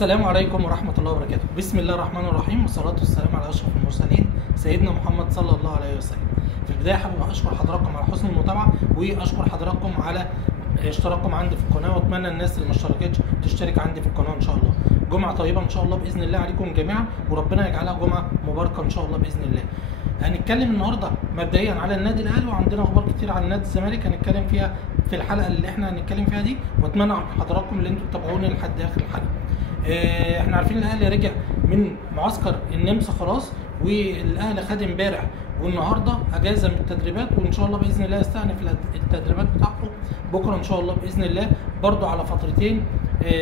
السلام عليكم ورحمة الله وبركاته. بسم الله الرحمن الرحيم، والصلاة والسلام على أشرف المرسلين سيدنا محمد صلى الله عليه وسلم. في البداية حابب أشكر حضراتكم على حسن المتابعة، وأشكر حضراتكم على اشتراككم عندي في القناة، وأتمنى الناس اللي ما اشتركتش تشترك عندي في القناة إن شاء الله. جمعة طيبة إن شاء الله بإذن الله عليكم جميعا، وربنا يجعلها جمعة مباركة إن شاء الله بإذن الله. هنتكلم النهارده مبدئيا على النادي الاهلي، وعندنا اخبار كتير عن نادي الزمالك هنتكلم فيها في الحلقه اللي احنا هنتكلم فيها دي، واتمنى من حضراتكم اللي انتم تتابعوني لحد اخر الحلقه. احنا عارفين الاهلي رجع من معسكر النمسا خلاص، والاهلي خد امبارح والنهارده اجازه من التدريبات، وان شاء الله باذن الله يستأنف التدريبات بتاعته بكره ان شاء الله باذن الله، برده على فترتين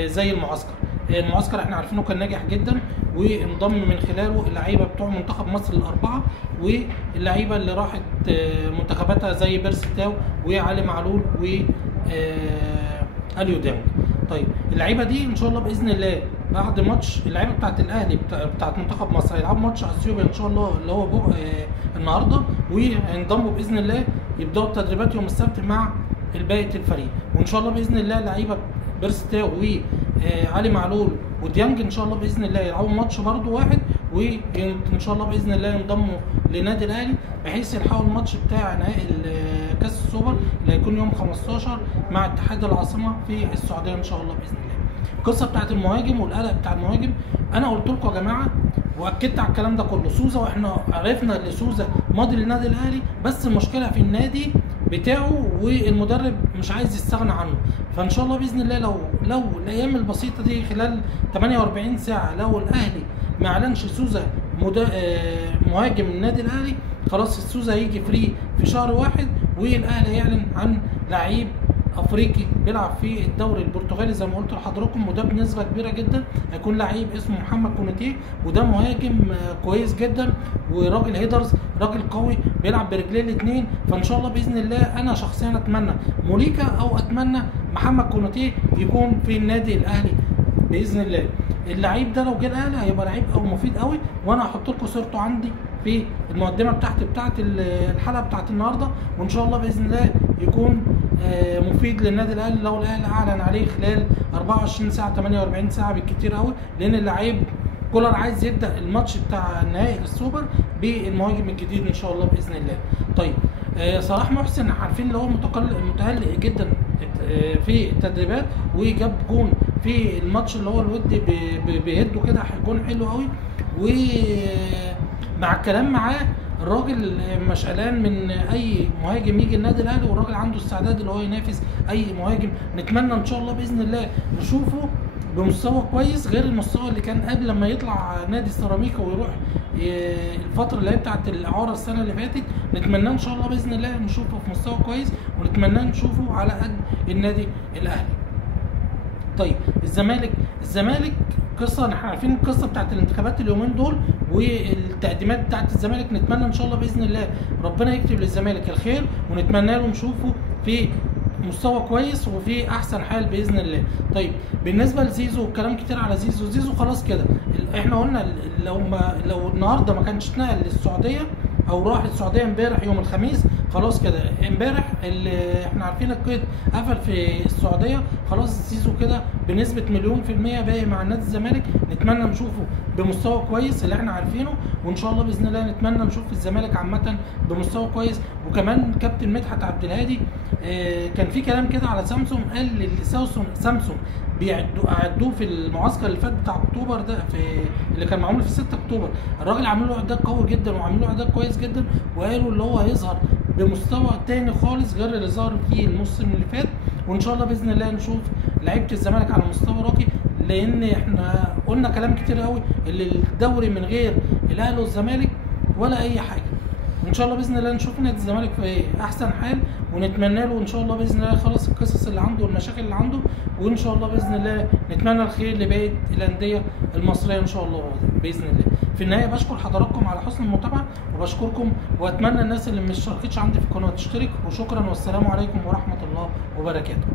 زي المعسكر. المعسكر احنا عارفينه كان ناجح جدا، وانضم من خلاله اللعيبه بتوع منتخب مصر الاربعه، واللعيبه اللي راحت منتخباتها زي بيرسي تاو وعلي معلول و اليو ديانج. طيب اللعيبه دي ان شاء الله باذن الله بعد ماتش اللعيبه بتاعت الاهلي بتاعت منتخب مصر هيلعبوا ماتش اثيوبيا ان شاء الله اللي هو النهارده، وهينضموا باذن الله يبداوا التدريبات يوم السبت مع الباقي الفريق، وان شاء الله باذن الله لعيبه بيرسي تاو وعلي معلول وديانج ان شاء الله باذن الله يلعبوا ماتش برده واحد، وان شاء الله باذن الله ينضموا لنادي الاهلي بحيث يلحقوا الماتش بتاع نهائي كاس السوبر اللي هيكون يوم 15 مع اتحاد العاصمه في السعوديه ان شاء الله باذن الله. القصه بتاعت المهاجم والقلق بتاع المهاجم، انا قلت لكم يا جماعه واكدت على الكلام ده كله، سوزا، واحنا عرفنا ان سوزا ماضي للنادي الاهلي، بس المشكله في النادي بتاعه والمدرب مش عايز يستغنى عنه. فان شاء الله باذن الله لو الايام البسيطه دي خلال 48 ساعه لو الاهلي ما اعلنش سوزا مهاجم النادي الاهلي، خلاص السوزا هيجي فري في شهر واحد، والاهلي هيعلن عن لعيب افريقي بيلعب في الدوري البرتغالي زي ما قلت لحضراتكم، وده بنسبه كبيره جدا هيكون لعيب اسمه محمد كوناتيه، وده مهاجم كويس جدا وراجل هيدرز، راجل قوي بيلعب برجليه الاثنين. فان شاء الله باذن الله انا شخصيا اتمنى موليكا او اتمنى محمد كوناتيه يكون في النادي الاهلي باذن الله. اللعيب ده لو جه الاهلي هيبقى لعيب او مفيد قوي، وانا هحط لكم صورته عندي في المقدمه بتاعت الحلقه بتاعت النهارده، وان شاء الله باذن الله يكون مفيد للنادي الاهلي لو الاهلي اعلن عليه خلال 24 ساعه 48 ساعه بالكتير قوي، لان اللعيب كولر عايز يبدا الماتش بتاع نهائي السوبر بالمهاجم الجديد ان شاء الله باذن الله. طيب صلاح محسن عارفين اللي هو متهلق جدا في التدريبات، وجاب جون في الماتش اللي هو الودي بيهده كده، جون حلو قوي، ومع الكلام معاه الراجل مش قلقان من اي مهاجم يجي النادي الاهلي، والراجل عنده استعداد اللي هو ينافس اي مهاجم. نتمنى ان شاء الله باذن الله نشوفه بمستوى كويس غير المستوى اللي كان قبل لما يطلع نادي سيراميكا ويروح الفتره اللي هي بتاعت الاعاره السنه اللي فاتت. نتمنى ان شاء الله باذن الله نشوفه في مستوى كويس، ونتمنى نشوفه على قد النادي الاهلي. طيب الزمالك قصه، احنا عارفين القصه بتاعت الانتخابات اليومين دول والتقديمات بتاعت الزمالك. نتمنى ان شاء الله باذن الله ربنا يكتب للزمالك الخير، ونتمنى له نشوفه في مستوى كويس وفي احسن حال باذن الله. طيب بالنسبه لزيزو والكلام كتير على زيزو خلاص كده، احنا قلنا لو النهارده ما كانش اتنقل للسعوديه او راح السعوديه امبارح يوم الخميس، خلاص كده امبارح اللي احنا عارفين القيد قفل في السعوديه، خلاص زيزو كده بنسبه 100% باقي مع نادي الزمالك. نتمنى نشوفه بمستوى كويس اللي احنا عارفينه، وان شاء الله باذن الله نتمنى نشوف الزمالك عامه بمستوى كويس. وكمان كابتن مدحت عبد الهادي كان في كلام كده على سامسون، قال اللي سامسون بيعدوه في المعسكر اللي فات بتاع اكتوبر ده، في اللي كان معمول في 6 اكتوبر، الراجل عامل له اعداد قوي جدا وعامل له اعداد كويس جدا، وقالوا اللي هو هيظهر بمستوى تاني خالص غير اللي ظهر فيه الموسم اللي فات. وان شاء الله باذن الله نشوف لعيبه الزمالك على مستوى راقي، لان احنا قلنا كلام كتير قوي اللي الدوري من غير الاهلي والزمالك ولا اي حاجه. ان شاء الله باذن الله نشوف نادي الزمالك في احسن حال، ونتمنى له ان شاء الله باذن الله يخلص القصص اللي عنده والمشاكل اللي عنده، وان شاء الله باذن الله نتمنى الخير لبقيه الانديه المصريه ان شاء الله باذن الله. في النهايه بشكر حضراتكم على حسن المتابعه، وبشكركم واتمنى الناس اللي مش اشتركتش عندي في القناه تشترك، وشكرا والسلام عليكم ورحمه الله وبركاته.